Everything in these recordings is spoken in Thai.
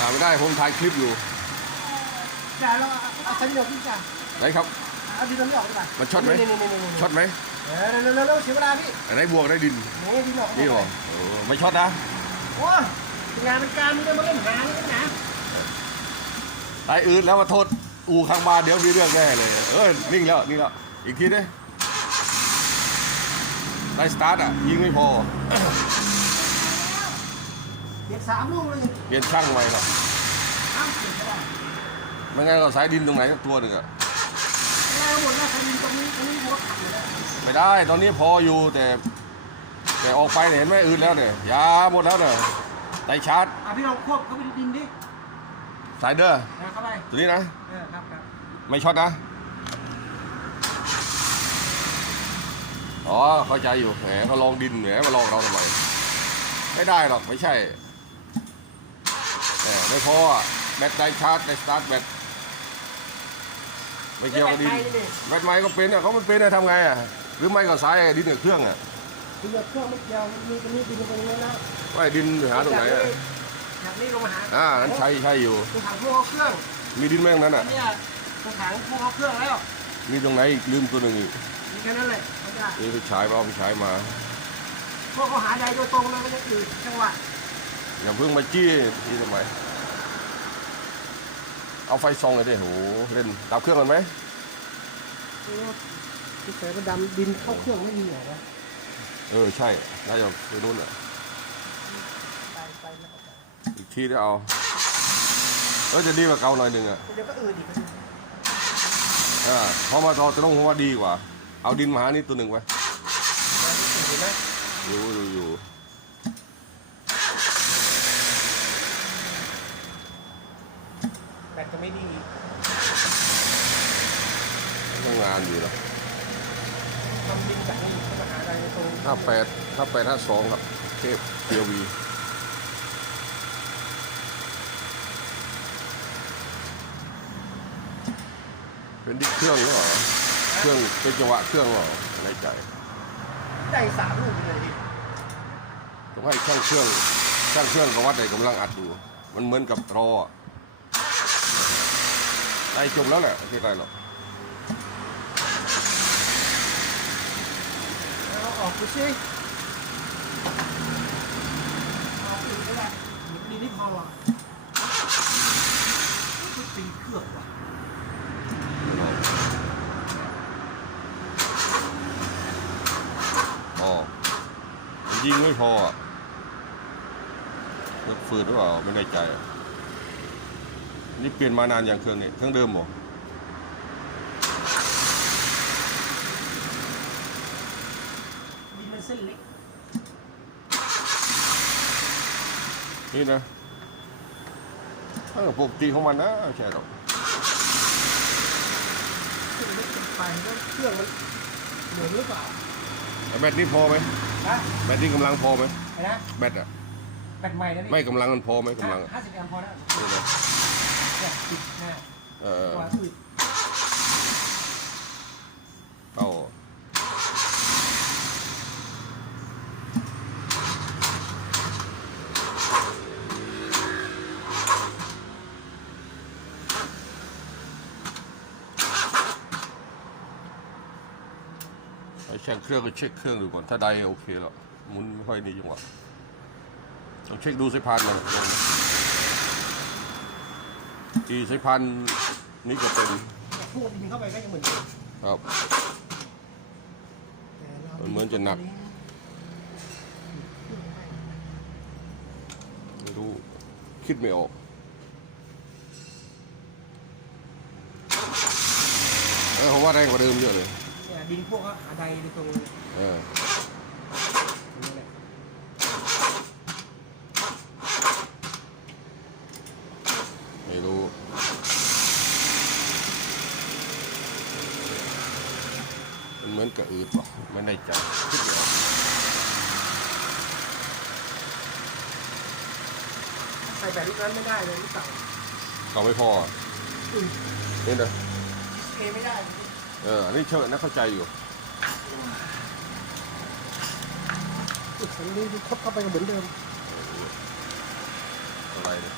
ด่าไม่ได้ผมถ่ายคลิปอยู่จ่าเราเอาสัญญาณที่จ่าไหนครับเอาดินตรงนี้ออกดีกว่ามันช็อตไหมนี่นี่นี่นี่ช็อตไหมเออเร็วเร็วเร็วเสียเวลาพี่อันไหนบวกได้ดินนี่ดินออกนี่หรอโอ้ไม่ช็อตนะโอ้ยงานเป็นการมึงจะมาเล่นหานี่นะตายอืดแล้วมาโทษอูข้างบ้านเดี๋ยวมีเรื่องแน่เลย เออนิ่งแล้วนิ่งแล้วอีกทีดิได้สตาร์ทอะยิงไม่พอ เด็กสามลูกเลยเปลี่ยนช่างใหม่หรอกอ้าวเสียไม่ได้ไม่งั้นก็สายดินตรงไหนสักตัวหนึ่งอะแล้วหมดแล้วใครดินตรงนี้ตรงนี้หัวขัดหมดแล้วไม่ได้ตอนนี้พออยู่แต่ แต่ออกไปเนี่ยเห็นไหมอืดแล้วเนี่ยยาหมดแล้วเนี่ยไตชาร์จอะพี่ลองควบเข้าไปดินดิสายเดอร์นะเข้าไปตัวนี้นะ เออครับครับไม่ช็อตนะ อ๋อเข้าใจอยู่แหมเขาลองดินแหมมาลองเราทำไม ไม่ได้หรอกไม่ใช่ แหมไม่พออะแบตไดชาร์จไดสตาร์ทแบตไม่เกี่ยวกับดินแบตไม้ก็เป็นอะเขามันเป็นอะทำไงอะหรือไม่ก็สายดินกับเครื่องอะดินเครื่องไม่เกี่ยวมันมีตรงนี้ดินตรงนี้แล้วไม่ดินหาตรงไหนอะจากนี้ลงมาหาอ่านั้นใช่ใช่อยู่ตรงถังพวกเครื่อง มีดินแม่งนั้นอะเนี่ยตรงถังพวกเครื่องแล้วมีตรงไหนอีกลืมตัวหนึ่งอีกมีแค่นั้นแหละเขาจะนี่ไปฉายมาเอาไปฉายมาพวกเขาหาใดโดยตรงเลยไม่ได้อื่นจังหวะ อย่าเพิ่งมาจี้จี้ทำไมเอาไฟซองเลยดิโหเล่นดับเครื่องกันไหมที่เสยมันดำดินเข้าเครื่องไม่มีเหรอวะเออ ใช่น่าจะไปนู่นอะไปไปแล้วอีกทีได้เอาเออจะดีกว่าเก่าหน่อยหนึ่งอะเดี๋ยวก็อื่นอีกอ่าพอมาต่อจะต้องผมว่าดีกว่า เอาดินมาหานี่ตัวหนึ่งไว้เห็นไหมอยู่อยู่อยู่ แบ ตจะไม่ดีทำงานอยู่แล้วทำดินจากนี้มาหาใดตรงห้าแปดห้าแปดห้าสองครับเทพเทียวีเป็นดิเครื่องหรือเปล่าเครื่องเป็นจังหวะเครื่องเหรอในใจได้สามลูกเลยดิต้องให้ช่างเครื่องช่างเครื่องก็วัดในกำลังอัดดูมันเหมือนกับรออะ ได้จบแล้วแหละไม่ได้หรอกเอาออกดูสิเอาอื่นก็ได้นี่นี่พอว่ะชุดตีเครื่องว่ะพอมันยิงไม่พออะเครื่องฟืนหรือเปล่าไม่แน่ใจอะ นี่เปลี่ยนมานานอย่างเครื่องนี้เครื่องเดิมหรอดินมันเส้นเล็กนี่นะเออปกติของมันนะใช่หรอกเส้นเล็กเกินไปแล้วเครื่องมันเหมือนหรือเปล่าแต่แบตนี่พอไหมฮะแบตนี่กำลังพอไหมไอ้นะแบตอะแบตใหม่นะนี่ไม่กำลังมันพอไหมกำลังอะห้าสิบแอมป์พอแล้วนี่นะ เนี่ยติดหน้าเออตัวอื่นเข้าไอ้เช็คเครื่องก็เช็คเครื่องดูก่อน ถ้าไดโอเคแล้วหมุนไม่ค่อยดีจังหวะต้องเช็คดูสายพานมัน ทีสายพานนี่ก็เป็นแต่พูดดินเข้าไปก็ยังเหมือนเดิมครับแต่รามันเหมือนจะหนัก ไม่รู้ คิดไม่ออกเออผมว่าแรงกว่าเดิมเยอะเลย เนี่ยดินพวกก็อะไรในตรง เออ นี้แหละ ไม่รู้ มันเหมือนกับ อืดป่ะไม่ได้ใจคิดไม่ออกใส่แบบลูกนั้นไม่ได้เลยลูกเต่าเขาไม่พออะอืมนี่นะเทไม่ได้เอออันนี้เชิญนะเข้าใจอยู่อีกสันนี้คดเข้าไปก็เหมือนเดิมอะไรเนี่ย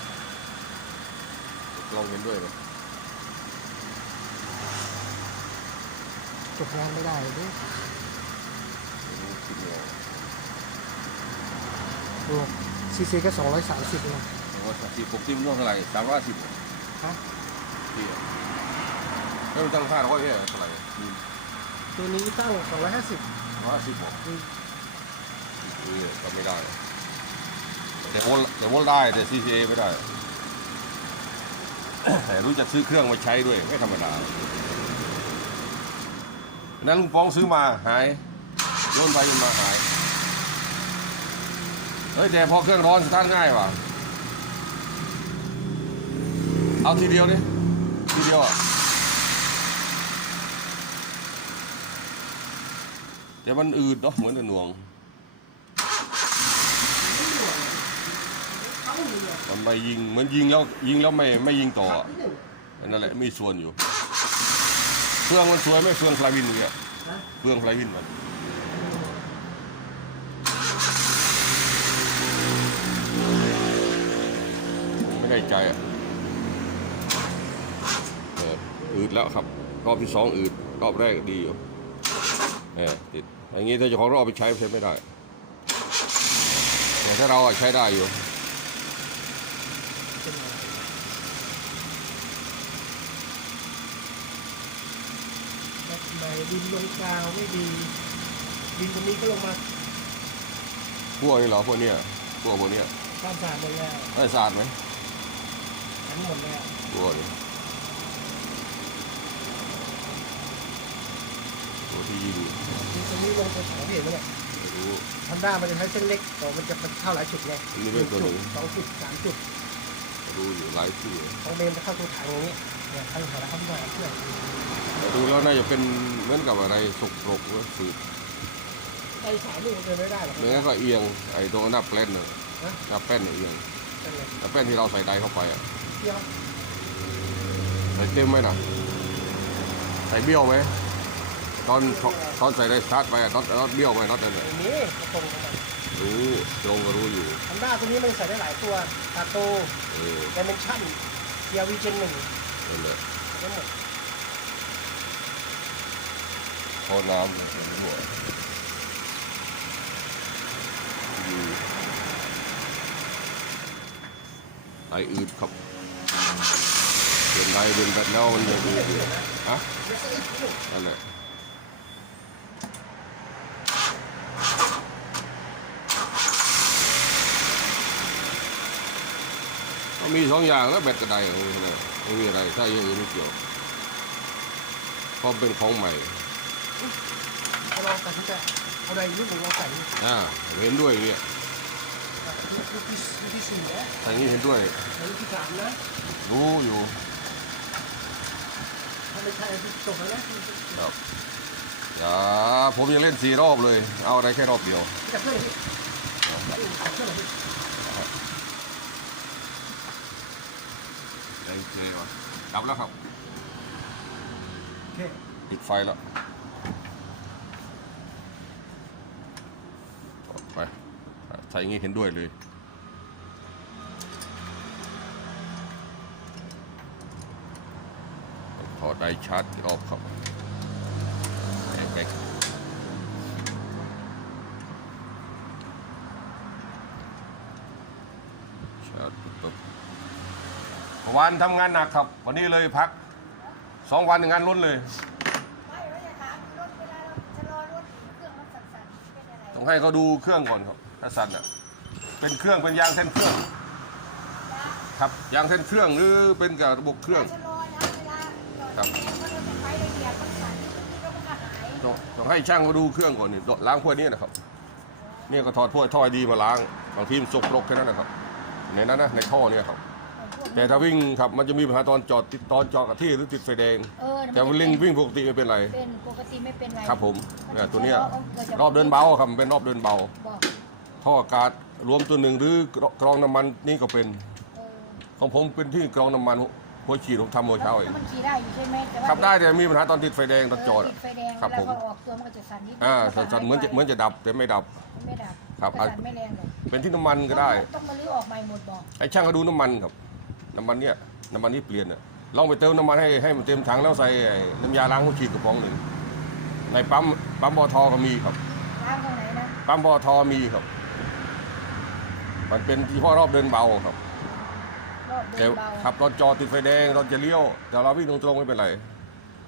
ลองเห็นด้วยเลยจบงานไม่ได้เลย ดิรู้คิดเนี่ยดูซีซีก็สองร้อยสามสิบเองแต่ว่าที่ปกติมันต้องเท่าไหร่สามร้อยสิบฮะที่อะแล้วมันตั้งค่าร้อยเนี่ยเท่าไหร่ตัวนี้ตั้งสองร้อยห้าสิบร้อยสิบหกนี่ก็ไม่ได้แต่โวลแต่โวลได้แต่ CCA ไม่ได้ แต่รู้จักซื้อเครื่องมาใช้ด้วยไม่ธรรมดานั้นลุงป้องซื้อมาหาย โยนไปโยนมาหาย เฮ้ยแต่พอเครื่องร้อนสตาร์ทง่ายว่ะ เอาทีเดียวดิทีเดียวอะแต่มันอืดเนาะเหมือนกับหน่วง มันไม่ยิงเหมือนยิงแล้วยิงแล้วไม่ไม่ยิงต่ออะนั่นแหละมีส่วนอยู่เครื่องมันสวยไม่เฟืองฟลายวินเนี่ยเฟืองฟลายวินมัน ไม่ได้ใจอะเอออืดแล้วครับ รอบที่สองอืดรอบแรกดีอยู่เออติดอย่างนี้ถ้าเจะของรอบไปใช้ใช้ไม่ได้แต่ถ้าเราอะใช้ได้อยู่แบบไหนดินลงกาวไม่ดีดินตรงนี้ก็ลงมาพวกนี้เหรอพวกเนี้ยพวกพวกเนี้ยความสะอาดหมดแล้วได้สะอาดไหม ทั้งหมดแล้วพวกนี้ตัวที่ยิงดินตรงนี้ลงไปสองเห็นไหมเนี่ยไม่รู้ ทำได้มันจะใช้เส้นเล็กแต่มันจะเข้าหลายจุดไงอันนี้เป็นตัวหนึ่งสองจุดสามจุดรู้อยู่หลายที่ของเบนจะเข้าตัวถังอย่างนี้เนี่ยเข้าหาแล้วเข้าที่ไหนเพื่อนแต่ดูแล้วน่าจะเป็นเหมือนกับอะไรสกปรกหรือฝืดไอ้สายลูกมันจะไม่ได้หรอกไม่งั้นก็เอียงไอ้ตัวหน้าแป้นน่ะนะหน้าแป้นน่ะเอียงเป็นไงหน้าแป้นที่เราใส่ไดเข้าไปอะ เที่ยวใส่เต็มไหมน่ะ ใส่เบี้ยวไหมตอนตอนใส่ได้สตาร์ทไปอะน็อตน็อตเบี้ยวไหมน็อตนั่นน่ะอย่างนี้กระตรงกันรู้ตรงก็รู้อยู่ทำได้ตัวนี้มันใส่ได้หลายตัวตาโตเออดเมนชั่นเกียร์วีเจนหนึ่งนั่นแหละทั้งหมดพอน้ำเห็นหมดอยู่ไออืดครับ เป็นไรเป็นแบบแล้วมันยังอืดอยู่ฮะนั่นแหละก็มีสองอย่างแล้วแบตกระไดของมันนะไม่มีอะไรถ้าอย่างอื่นไม่เกี่ยวเพราะเป็นของใหม่เอาลองตัดสินใจเอาอะไรลูกหนึ่งลองใส่ดูอ่าเห็นด้วยเนี่ยลูกที่ลูกที่สี่นะทางนี้เห็นด้วยลูกที่สามนะรู้อยู่ถ้า ไม่ใช่ที่จบแล้วนะครับอย่าผมยังเล่นสี่รอบเลย เอาอะไรแค่รอบเดียวจับเพื่อนเลยจับเพื่อนเลยแรงเพลย์วะดับแล้วครับโอเคปิดไฟแล้วไปใส่อย่างงี้เห็นด้วยเลยถอด ไดชาร์จออกครับแบ็คชาร์จปุ๊บเมื่อวานทำงานหนักครับ วันนี้เลยพักสองวันงานล้นเลยไม่เราจะถามรถเวลาเราชะลอรถเครื่องมันสั่นๆเป็นอะไรต้องให้เขาดูเครื่องก่อนครับถ้าสั่นอะเป็นเครื่องเป็นยางเส้นเครื่อง ครับยางเส้นเครื่องหรือเป็นกับระบบเครื่อง ต้องต้องให้ช่างเขาดูเครื่องก่อนนี่ล้างพวกนี้นะครับเนี่ยก็ถอดพวกท่อดีมาล้างบางทีมันสกปรกแค่นั้นนะครับ ในนั้นนะในท่อเนี่ยครับ แต่ถ้าวิ่งครับมันจะมีปัญหาตอนจอดติดตอนจอดกับที่หรือติดไฟแดง เออแต่วิ่งวิ่งปกติไม่เป็นไร เป็นปกติไม่เป็นไรครับผมเนี่ยตัวเนี้ยาจะรอบเดินเบาครับมันเป็นรอบเดินเบา บอกท่ออากาศรวมตัวหนึ่งหรือกรองน้ำมันนี่ก็เป็น เออ ของผมเป็นที่กรองน้ำมัน หัวฉีดผมทำหัวเช้าเอง แล้วมันขี่ได้อยู่ใช่ไหมแต่ว่าขับได้แต่มีปัญหาตอนติดไฟแดงตอนจอดเติอะดไฟแดงครับเวลาผมเขาออกตัวมันก็จะสั่นนิดอ่าแล้วก็สั่นๆเหมือนจะหายไปเหมือนจะดับแต่ไม่ดับมันไม่ดับครับแต่สั่นไม่แรงหรอกเป็นที่น้ำมันก็ได้ ต้องมาลื้อออกใหม่หมดบอกไอ้ช่างเขาดูน้ำมันครับน้ำมันเนี่ยน้ำมันนี่เปลี่ยนอะลองไปเติมน้ำมันให้ให้มันเต็มถังแล้วใส่ไอ้น้ำยาล้างหัวฉีดกระป๋องหนึ่งในปั๊มปั๊มบอทอก็มีครับ ล้างตรงไหนนะปั๊มบอทอมีครับ มันเป็นที่พ่อรอบเดินเบาครับรอบเดิ แต่นเบาขับตอนจอดติดไฟแดงตอนจะเลี้ยว แต่เราวิ่งตรงๆไม่เป็นไร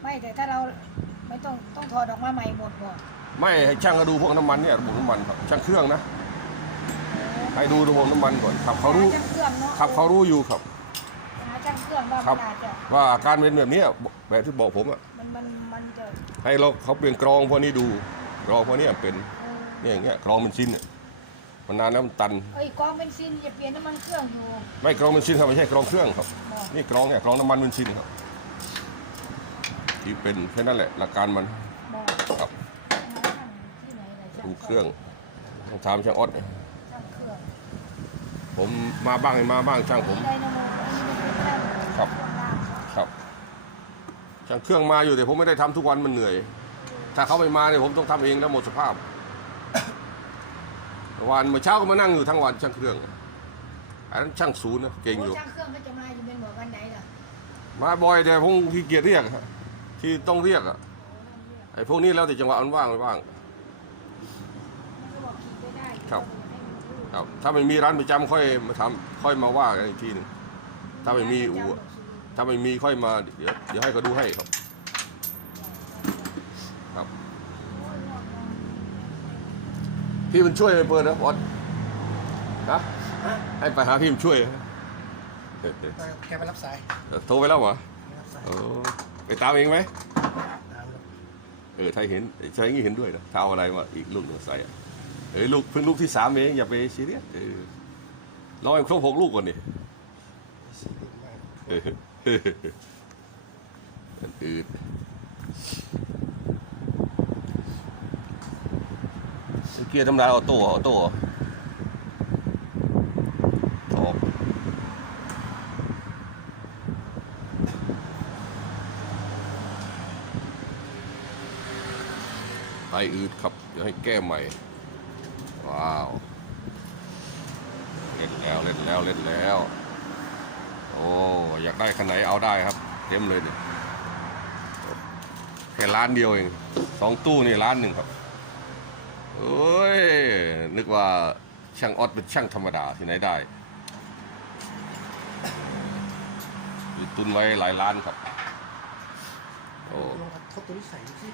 ไม่แต่ถ้าเราไม่ต้องต้องถอดออกมาใหม่หมดก่อนไม่ให้ช่างก็ดูพวกน้ำมันเนี่ยระบบน้ำมันครับช่างเครื่องนะให้ดูระบบน้ำมันก่อนขับเขารู้หช่างเครื่องเนาะขับเขารู้อยู่ครับหาช่างเครื่องว่าครัมับนอาจจะว่าอาการเป็นแบบเนี้ยแบบที่บอกผมอะมันมันมันจะให้เราเขาเปลี่ยนกรองพวกนี้ดูกรองพวกนี้เป็นเออเนี่ยอย่างเงี้ยกรองเบนซินเนี่ย มันนานแล้วมันตัน เอ้ยกองเบนซินจะเปลี่ยนน้ำมันเครื่องอยู่ไม่กรองเบนซินครับไม่ใช่กรองเครื่องครับ บอกนี่กรองเนี่ยกรองน้ำมันเบนซินครับ ที่เป็นแค่นั้นแหละหลักการมันบอกครับที่ไหนล่ะช่างดูเครื่องต้องถามช่างออดช่างเครื่องผมมาบ้างไม่มาบ้างช่างผม ไดนาโมอันนี้มันเป็นช่างครับช่างล่างครับ ช่างเครื่องมาอยู่แต่ผมไม่ได้ทำทุกวันมันเหนื่อย ถ้าเขาไม่มาเนี่ยผมต้องทำเองแล้วหมดสภาพ วันเมื่อเช้าก็มานั่งอยู่ทั้งวันช่างเครื่องอันนั้นช่างศูนย์นะเก่งอยู่โช่างเครื่องมันจะมาอยู่เป็นหมววันไหนล่ะมาบ่อยแต่ผมขี้เกียจเรียกฮะที่ต้องเรียกอะไอ้พวกนี้แล้วแต่จังหวะมันว่างไม่ว่างมันก็บอกขี่ไปได้ครับ ให้มันรู้ครับถ้าไม่มีร้านประจำค่อยมาทำค่อยมาว่ากันอีกทีหนึงถ้าไม่มีอู่อะถ้าไม่มีค่อยมาเดี๋ยวเดี๋ยวให้เขาดูให้ครับครับ พี่มันช่วยไปเปิดนะบอสนะให้ไปหาพี่มันช่วยแกไปรับสายโทรไปแล้วเหรอรับสายเออไปตามเองไหมเออถ้าเห็นใช่งี้เห็นด้วยนะถ้าอะไรมาอีกลูกหนึ่งใส่เออลูกเพิ่งลูกที่สามเองอย่าไปซีเรียสเออรอให้ครบหกลูกก่อนดิสี่เอออันอื่น เกียร์ธรรมดาออโต้เออโต้เหรอออกไออืดครับเดี๋ยวให้แก้ใหม่ ว้าว เล่นแล้วเล่นแล้วเล่นแล้ว โอ้อยากได้คันไหนเอาได้ครับ เต็มเลยเนี่ยแค่ร้านเดียวเองสองตู้นี่ร้านหนึ่งครับ โอ้ย นึกว่าช่างออดเป็นช่างธรรมดาที่ไหนได้ตุนไว้หลายล้านครับ โอ้ ลองเอาเข้าตัวนี้ใส่ดูสิ